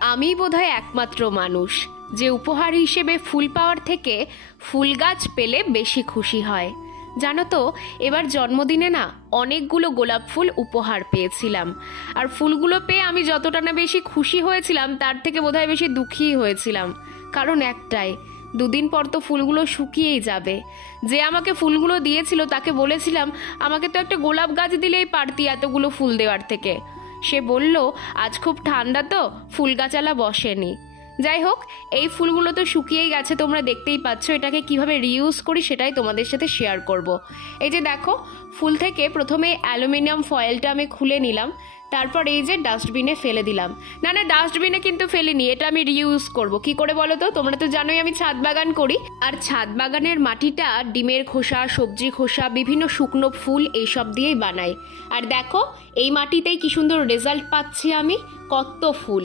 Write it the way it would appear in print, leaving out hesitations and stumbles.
আমি বোধহয় একমাত্র মানুষ যে উপহার হিসেবে ফুল পাওয়ার থেকে ফুল গাছ পেলে বেশি খুশি হয়। জানো তো, এবার জন্মদিনে না অনেকগুলো গোলাপ ফুল উপহার পেয়েছিলাম। আর ফুলগুলো পেয়ে আমি যতটা না বেশি খুশি হয়েছিলাম তার থেকে বোধহয় বেশি দুঃখী হয়েছিলাম। কারণ একটাই, দুদিন পর তো ফুলগুলো শুকিয়েই যাবে। যে আমাকে ফুলগুলো দিয়েছিল তাকে বলেছিলাম আমাকে তো একটা গোলাপ গাছ দিলেই পারতি এতগুলো ফুল দেওয়ার থেকে। সে বলল আজ খুব ঠান্ডা তো ফুল গাছালা বসেনি। যাই হোক, এই ফুলগুলো তো শুকিয়েই গেছে, তোমরা দেখতেই পাচ্ছ। এটাকে কিভাবে রিইউজ করি সেটাই তোমাদের সাথে শেয়ার করব। এই যে দেখো, ফুল থেকে প্রথমে অ্যালুমিনিয়াম ফয়েলটা আমি খুলে নিলাম, তারপর এই যে ডাস্টবিনে ফেলে দিলাম। না না, ডাস্টবিনে কিন্তু ফেলিনি, এটা আমি রিইউজ করব। কি করে বলো তো? তোমরা তো জানোই আমি ছাদ বাগান করি, আর ছাদ বাগানের মাটিটা ডিমের খোসা, সবজি খোসা, বিভিন্ন শুকনো ফুল এইসব দিয়েই বানাই। আর দেখো, এই মাটিতেই কি সুন্দর রেজাল্ট পাচ্ছি আমি, কত ফুল।